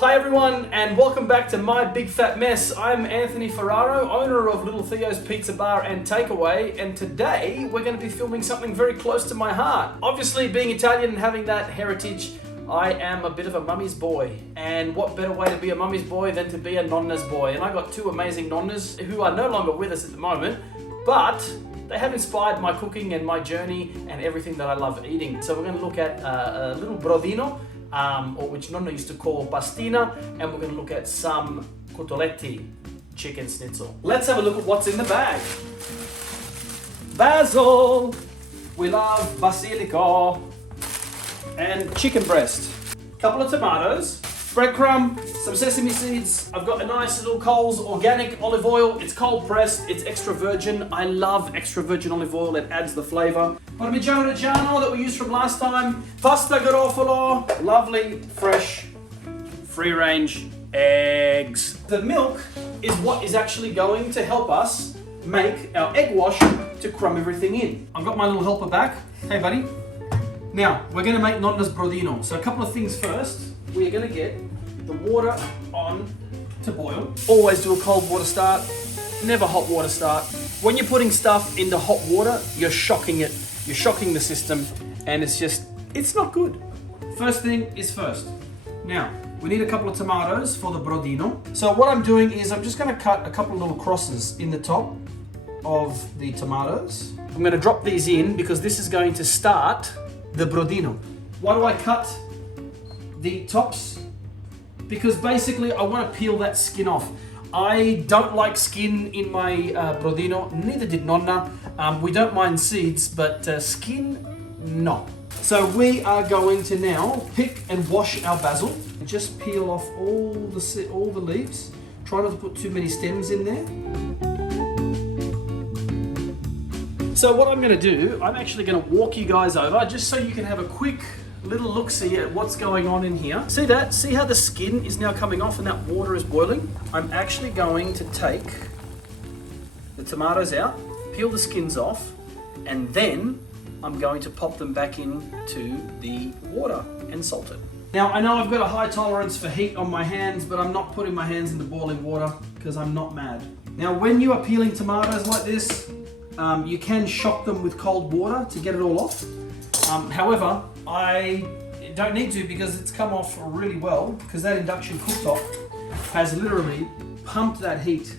Hi everyone, and welcome back to My Big Fat Mess. I'm Anthony Ferraro, owner of Little Theo's Pizza Bar and Takeaway, and today we're going to be filming something very close to my heart. Obviously, being Italian and having that heritage, I am a bit of a mummy's boy. And what better way to be a mummy's boy than to be a Nonna's boy? And I got two amazing Nonnas who are no longer with us at the moment, but they have inspired my cooking and my journey and everything that I love eating. So we're going to look at a little brodino, or which Nonna used to call pastina, and we're going to look at some cotolletti, chicken schnitzel. Let's have a look at what's in the bag. Basil, we love basilico, and chicken breast. Couple of tomatoes, breadcrumb, some sesame seeds. I've got a nice little Coles organic olive oil. It's cold pressed, it's extra virgin. I love extra virgin olive oil, it adds the flavor. Parmigiano Reggiano that we used from last time. Pasta garofalo, lovely, fresh, free range eggs. The milk is what is actually going to help us make our egg wash to crumb everything in. I've got my little helper back. Hey buddy. Now, we're gonna make Nonna's brodino. So a couple of things first. We're gonna get the water on to boil. Always do a cold water start, never hot water start. When you're putting stuff into hot water, you're shocking it. You're shocking the system, and it's not good. First thing is first. Now, we need a couple of tomatoes for the brodino. So what I'm doing is I'm just gonna cut a couple of little crosses in the top of the tomatoes. I'm gonna drop these in because this is going to start the brodino. Why do I cut the tops? Because basically I want to peel that skin off. I don't like skin in my brodino, neither did Nonna. We don't mind seeds, but skin, no. So we are going to now pick and wash our basil. Just peel off all the leaves. Try not to put too many stems in there. So what I'm going to do, I'm actually going to walk you guys over just so you can have a quick little look-see at what's going on in here. See that? See how the skin is now coming off and that water is boiling? I'm actually going to take the tomatoes out, peel the skins off, and then I'm going to pop them back into the water and salt it. Now, I know I've got a high tolerance for heat on my hands, but I'm not putting my hands in the boiling water because I'm not mad. Now, when you are peeling tomatoes like this, you can shock them with cold water to get it all off. However, I don't need to because it's come off really well because that induction cooktop has literally pumped that heat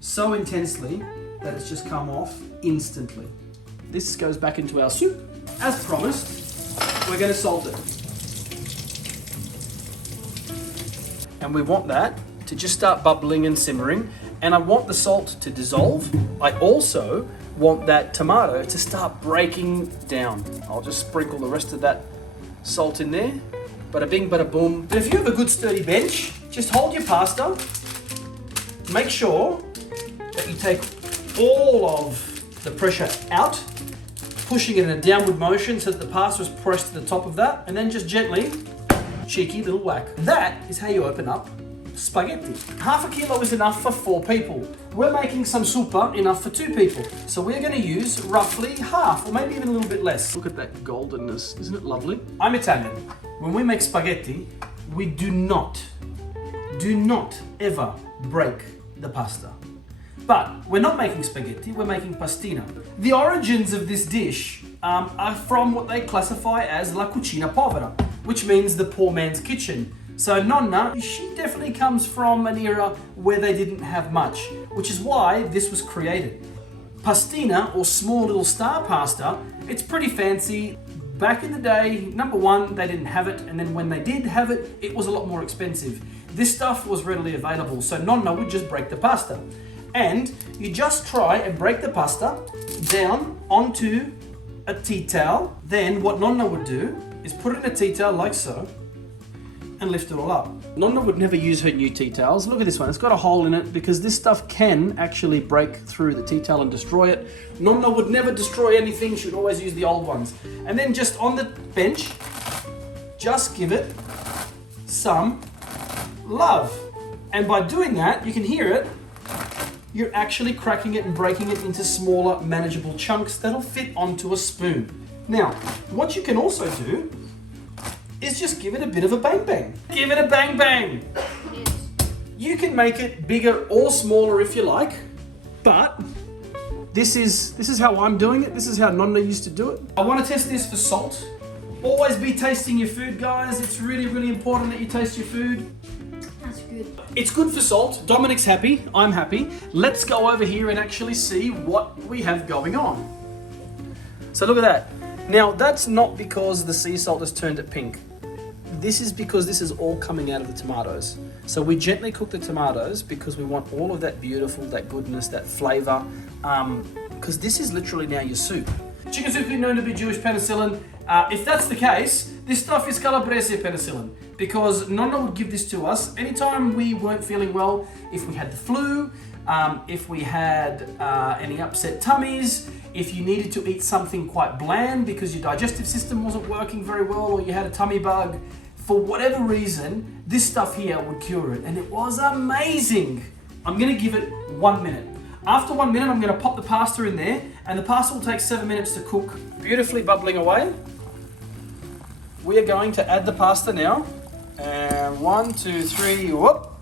so intensely that it's just come off instantly. This goes back into our soup. As promised, we're going to salt it. And we want that to just start bubbling and simmering. And I want the salt to dissolve. I also want that tomato to start breaking down. I'll just sprinkle the rest of that salt in there. Bada bing, bada boom. But if you have a good sturdy bench, just hold your pasta. Make sure that you take all of the pressure out, pushing it in a downward motion so that the pasta is pressed to the top of that, and then just gently, cheeky little whack. That is how you open up spaghetti. Half a kilo is enough for 4 people. We're making some suppa enough for 2 people. So we're going to use roughly half, or maybe even a little bit less. Look at that goldenness, isn't it lovely? I'm Italian. When we make spaghetti, we do not ever break the pasta. But we're not making spaghetti, we're making pastina. The origins of this dish are from what they classify as la cucina povera, which means the poor man's kitchen. So Nonna, she definitely comes from an era where they didn't have much, which is why this was created. Pastina, or small little star pasta, it's pretty fancy. Back in the day, number one, they didn't have it, and then when they did have it, it was a lot more expensive. This stuff was readily available, so Nonna would just break the pasta. And you just try and break the pasta down onto a tea towel. Then what Nonna would do is put it in a tea towel like so, and lift it all up. Nonna would never use her new tea towels. Look at this one, it's got a hole in it because this stuff can actually break through the tea towel and destroy it. Nonna would never destroy anything, she would always use the old ones. And then just on the bench, just give it some love. And by doing that, you can hear it, you're actually cracking it and breaking it into smaller, manageable chunks that'll fit onto a spoon. Now, what you can also do is just give it a bit of a bang bang. Give it a bang bang. You can make it bigger or smaller if you like, but this is how I'm doing it. This is how Nonna used to do it. I want to test this for salt. Always be tasting your food, guys. It's really, really important that you taste your food. That's good. It's good for salt. Dominic's happy. I'm happy. Let's go over here and actually see what we have going on. So look at that. Now, that's not because the sea salt has turned it pink. This is because this is all coming out of the tomatoes. So we gently cook the tomatoes because we want all of that beautiful, that goodness, that flavor. Because this is literally now your soup. Chicken soup is known to be Jewish penicillin. If that's the case, this stuff is Calabrese penicillin because Nonna would give this to us anytime we weren't feeling well, if we had the flu, if we had any upset tummies, if you needed to eat something quite bland because your digestive system wasn't working very well or you had a tummy bug. For whatever reason, this stuff here would cure it, and it was amazing. I'm gonna give it 1 minute. After 1 minute, I'm gonna pop the pasta in there, and the pasta will take 7 minutes to cook. Beautifully bubbling away. We are going to add the pasta now. And 1, 2, 3, whoop,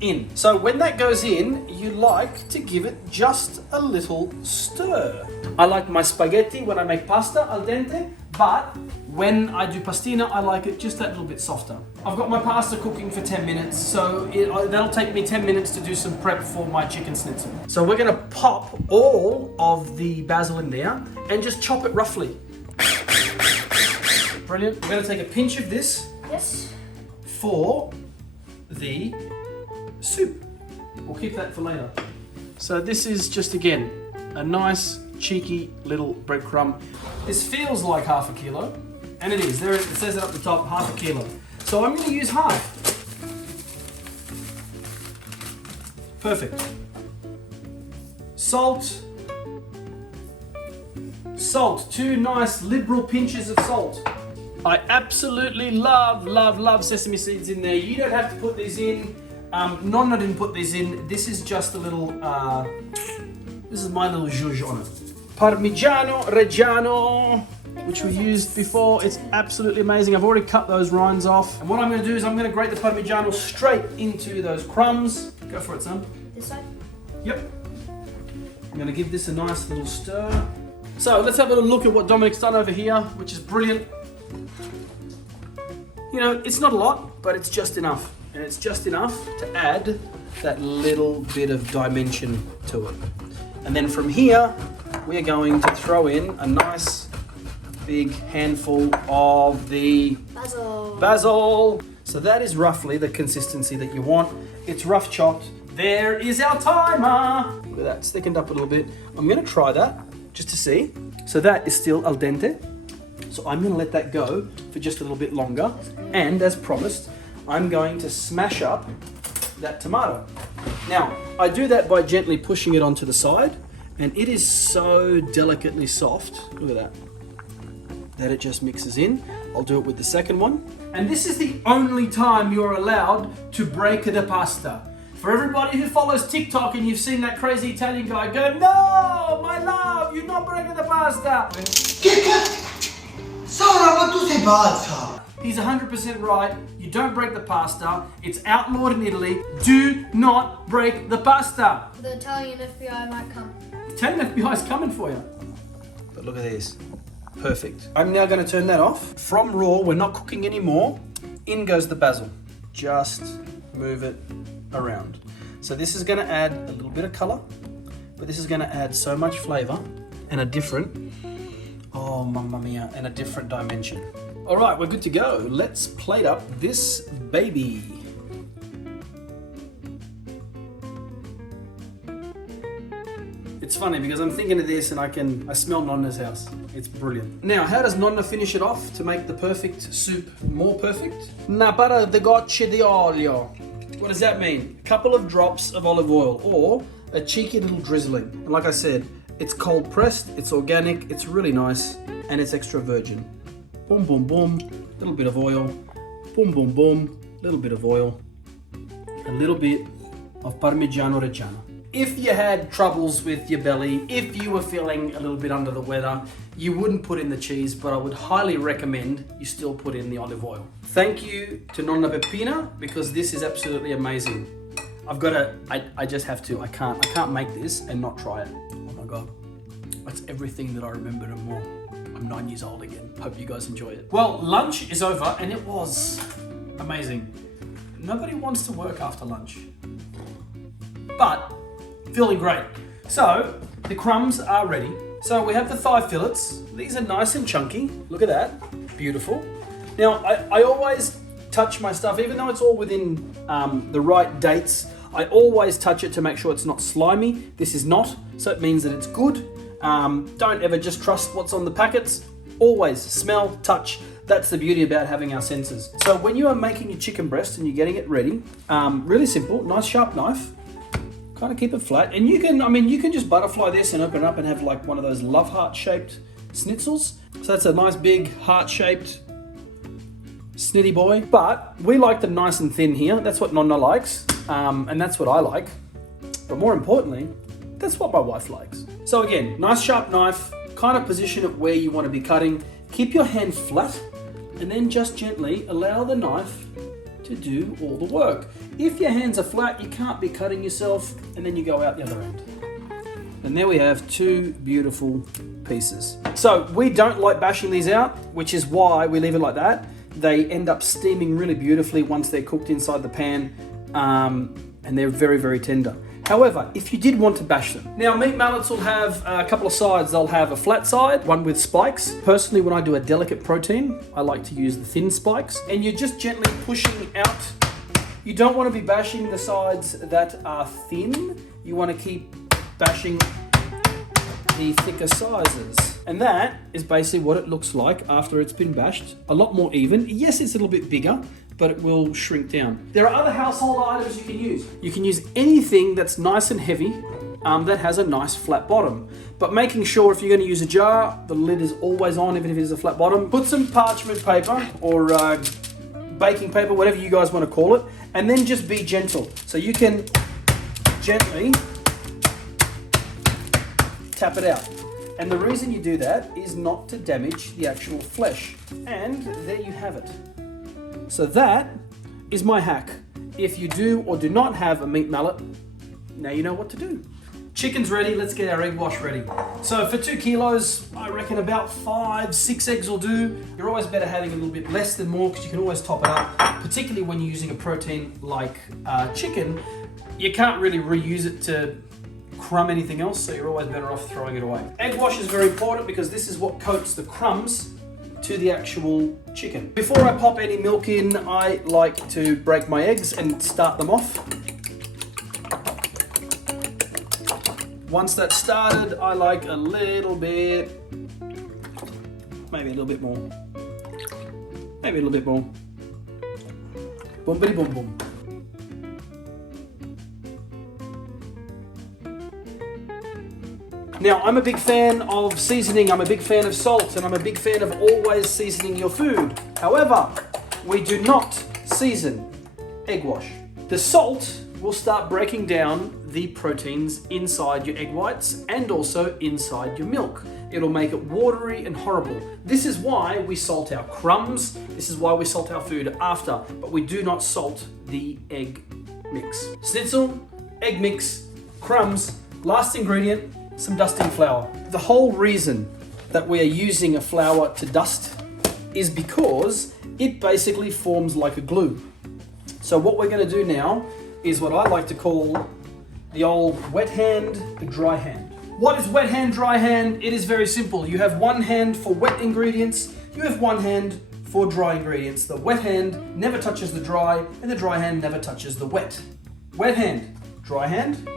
in. So when that goes in, you like to give it just a little stir. I like my spaghetti when I make pasta al dente, but when I do pastina, I like it just that little bit softer. I've got my pasta cooking for 10 minutes, so that'll take me 10 minutes to do some prep for my chicken schnitzel. So we're gonna pop all of the basil in there and just chop it roughly. Brilliant. We're gonna take a pinch of this. Yes. For the soup. We'll keep that for later. So this is just, again, a nice, cheeky little breadcrumb. This feels like half a kilo, and it is. There it says it up the top, half a kilo. So I'm going to use half. Perfect. Salt. Salt. 2 nice liberal pinches of salt. I absolutely love sesame seeds in there. You don't have to put these in. Nonna didn't put these in. This is just a little, this is my little zhuzh on it. Parmigiano Reggiano, which we used before. It's absolutely amazing. I've already cut those rinds off. And what I'm gonna do is I'm gonna grate the Parmigiano straight into those crumbs. Go for it, son. This side? Yep. I'm gonna give this a nice little stir. So let's have a look at what Dominic's done over here, which is brilliant. You know, it's not a lot, but it's just enough. And it's just enough to add that little bit of dimension to it. And then from here, we're going to throw in a nice big handful of the basil. So that is roughly the consistency that you want. It's rough chopped. There is our timer. Look at that, it's thickened up a little bit. I'm gonna try that just to see. So that is still al dente. So I'm gonna let that go for just a little bit longer. And as promised, I'm going to smash up that tomato. Now, I do that by gently pushing it onto the side, and it is so delicately soft, look at that it just mixes in. I'll do it with the second one. And this is the only time you're allowed to break the pasta. For everybody who follows TikTok and you've seen that crazy Italian guy go, no, my love, you're not breaking the pasta. Sara, ma tu sei pazza! He's 100% right. You don't break the pasta. It's outlawed in Italy. Do not break the pasta. The Italian FBI might come. The Italian FBI is coming for you. But look at this. Perfect. I'm now going to turn that off. From raw, we're not cooking anymore. In goes the basil. Just move it around. So this is going to add a little bit of color, but this is going to add so much flavor and a different, oh mamma mia, and a different dimension. All right, we're good to go. Let's plate up this baby. It's funny because I'm thinking of this and I smell Nonna's house. It's brilliant. Now, how does Nonna finish it off to make the perfect soup more perfect? Una para de gocce di olio. What does that mean? A couple of drops of olive oil or a cheeky little drizzling. And like I said, it's cold pressed, it's organic, it's really nice, and it's extra virgin. Boom, boom, boom, little bit of oil. Boom, boom, boom, little bit of oil. A little bit of Parmigiano Reggiano. if you had troubles with your belly, if you were feeling a little bit under the weather, you wouldn't put in the cheese, but I would highly recommend you still put in the olive oil. Thank you to Nonna Peppina, because this is absolutely amazing. I've got to, I just have to, I can't make this and not try it. Oh my God, that's everything that I remember and more. I'm 9 years old again. Hope you guys enjoy it. Well, lunch is over and it was amazing. Nobody wants to work after lunch, but feeling great. So the crumbs are ready. So we have the thigh fillets. These are nice and chunky. Look at that, beautiful. Now I always touch my stuff, even though it's all within the right dates. I always touch it to make sure it's not slimy. This is not, so it means that it's good. Don't ever just trust what's on the packets. Always smell, touch. That's the beauty about having our senses. So when you are making your chicken breast and you're getting it ready, really simple, nice sharp knife, kind of keep it flat. And you can, you can just butterfly this and open it up and have like one of those love heart shaped schnitzels. So that's a nice big heart shaped snitty boy. But we like them nice and thin here. That's what Nonna likes. And that's what I like. But more importantly, that's what my wife likes. So again, nice sharp knife, kind of position it where you want to be cutting. Keep your hand flat and then just gently allow the knife to do all the work. If your hands are flat, you can't be cutting yourself, and then you go out the other end. And there we have two beautiful pieces. So we don't like bashing these out, which is why we leave it like that. They end up steaming really beautifully once they're cooked inside the pan, and they're very, very tender. However, if you did want to bash them. Now, meat mallets will have a couple of sides. They'll have a flat side, one with spikes. Personally, when I do a delicate protein, I like to use the thin spikes. And you're just gently pushing out. You don't want to be bashing the sides that are thin. You want to keep bashing the thicker sizes. And that is basically what it looks like after it's been bashed. A lot more even. Yes, it's a little bit bigger, but it will shrink down. There are other household items you can use. You can use anything that's nice and heavy that has a nice flat bottom. But making sure if you're gonna use a jar, the lid is always on, even if it is a flat bottom. Put some parchment paper or baking paper, whatever you guys wanna call it, and then just be gentle. So you can gently tap it out. And the reason you do that is not to damage the actual flesh. And there you have it. So that is my hack. If you do or do not have a meat mallet, now you know what to do. Chicken's ready, let's get our egg wash ready. So for 2 kilos, I reckon about 5-6 eggs will do. You're always better having a little bit less than more because you can always top it up, particularly when you're using a protein like chicken. You can't really reuse it to crumb anything else, so you're always better off throwing it away. Egg wash is very important because this is what coats the crumbs to the actual chicken. Before I pop any milk in, I like to break my eggs and start them off. Once that's started, I like a little bit, maybe a little bit more, maybe a little bit more. Boom, bitty, boom, boom. Now, I'm a big fan of seasoning, I'm a big fan of salt, and I'm a big fan of always seasoning your food. However, we do not season egg wash. The salt will start breaking down the proteins inside your egg whites and also inside your milk. It'll make it watery and horrible. This is why we salt our crumbs, this is why we salt our food after, but we do not salt the egg mix. Schnitzel, egg mix, crumbs, last ingredient, some dusting flour. The whole reason that we are using a flour to dust is because it basically forms like a glue. So what we're going to do now is what I like to call the old wet hand, the dry hand. What is wet hand, dry hand? It is very simple. You have one hand for wet ingredients, you have one hand for dry ingredients. The wet hand never touches the dry, and the dry hand never touches the wet. Wet hand, dry hand,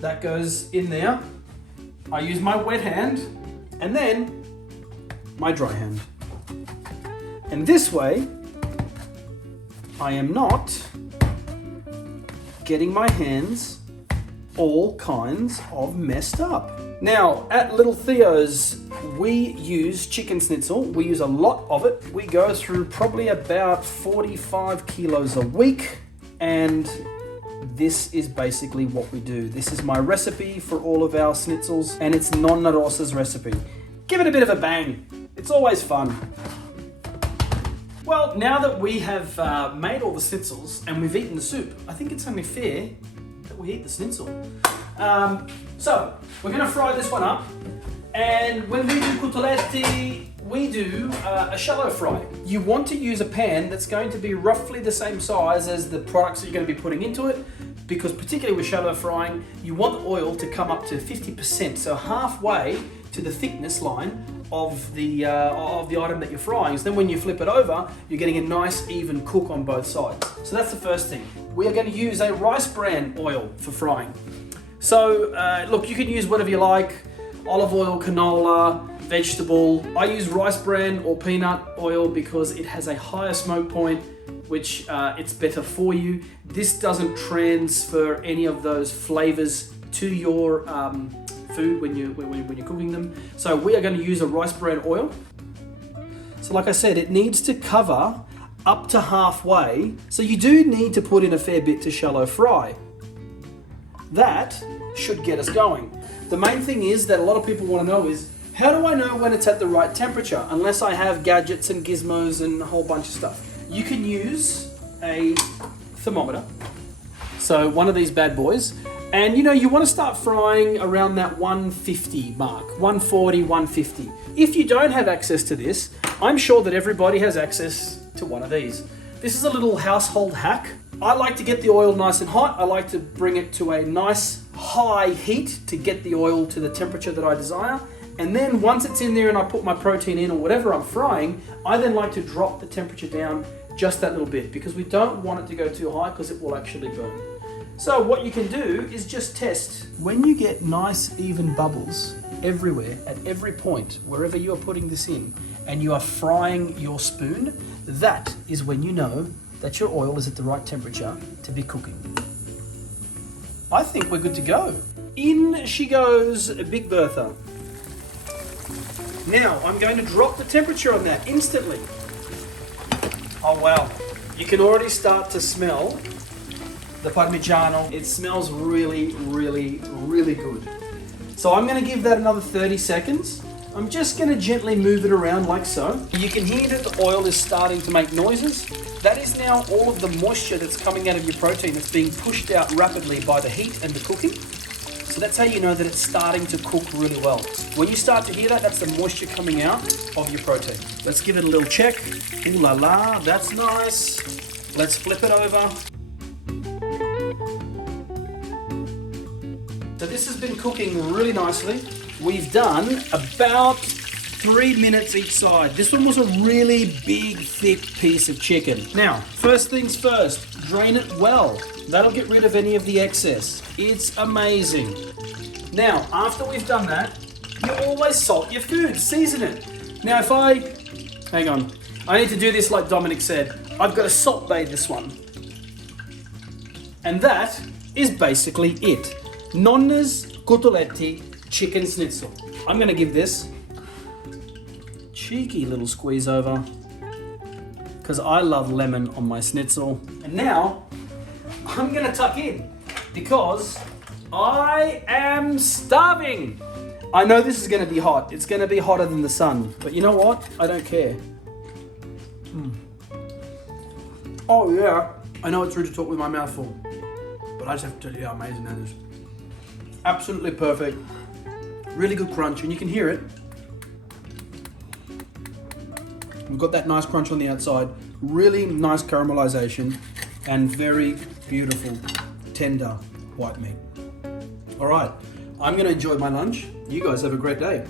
that goes in there. I use my wet hand and then my dry hand. And this way, I am not getting my hands all kinds of messed up. Now, at Little Theo's, we use chicken schnitzel. We use a lot of it. We go through probably about 45 kilos a week, and this is basically what we do. This is my recipe for all of our schnitzels, and it's Nonna Rosa's recipe. Give it a bit of a bang. It's always fun. Well, now that we have made all the schnitzels and we've eaten the soup, I think it's only fair that we eat the schnitzel. So, we're going to fry this one up. And when we do coteletti, we do a shallow fry. You want to use a pan that's going to be roughly the same size as the products that you're going to be putting into it, because particularly with shallow frying, you want the oil to come up to 50%, so halfway to the thickness line of the item that you're frying. So then when you flip it over, you're getting a nice even cook on both sides. So that's the first thing. We are going to use a rice bran oil for frying. So look, you can use whatever you like, olive oil, canola, vegetable. I use rice bran or peanut oil because it has a higher smoke point, which it's better for you. This doesn't transfer any of those flavors to your food when you're cooking them. So we are going to use a rice bran oil. So like I said, it needs to cover up to halfway. So you do need to put in a fair bit to shallow fry. That should get us going. The main thing is that a lot of people want to know is, how do I know when it's at the right temperature? Unless I have gadgets and gizmos and a whole bunch of stuff. You can use a thermometer. So one of these bad boys. And you want to start frying around that 150 mark, 140, 150. If you don't have access to this, I'm sure that everybody has access to one of these. This is a little household hack. I like to get the oil nice and hot. I like to bring it to a nice high heat to get the oil to the temperature that I desire. And then once it's in there and I put my protein in or whatever I'm frying, I then like to drop the temperature down just that little bit, because we don't want it to go too high because it will actually burn. So what you can do is just test. When you get nice even bubbles everywhere, at every point, wherever you are putting this in, and you are frying your spoon, that is when you know that your oil is at the right temperature to be cooking. I think we're good to go. In she goes, Big Bertha. Now I'm going to drop the temperature on that instantly. Oh wow, you can already start to smell the Parmigiano. It smells really, really, really good. So I'm going to give that another 30 seconds. I'm just going to gently move it around like so. You can hear that the oil is starting to make noises. That is now all of the moisture that's coming out of your protein that's being pushed out rapidly by the heat and the cooking. So that's how you know that it's starting to cook really well. When you start to hear that, that's the moisture coming out of your protein. Let's give it a little check. Ooh la la, that's nice. Let's flip it over. So this has been cooking really nicely. We've done about 3 minutes each side. This one was a really big, thick piece of chicken. Now, first things first, drain it well. That'll get rid of any of the excess. It's amazing. Now, after we've done that, you always salt your food, season it. Now hang on, I need to do this like Dominic said. I've got to salt bathe this one. And that is basically it. Nonna's coteletti chicken schnitzel. I'm going to give this cheeky little squeeze over because I love lemon on my schnitzel. And now I'm going to tuck in because I am starving. I know this is going to be hot. It's going to be hotter than the sun. But you know what? I don't care. Oh yeah. I know it's rude to talk with my mouth full, but I just have to tell you how amazing that is. Absolutely perfect. Really good crunch, and you can hear it. We've got that nice crunch on the outside, really nice caramelization, and very beautiful, tender white meat. All right, I'm gonna enjoy my lunch. You guys have a great day.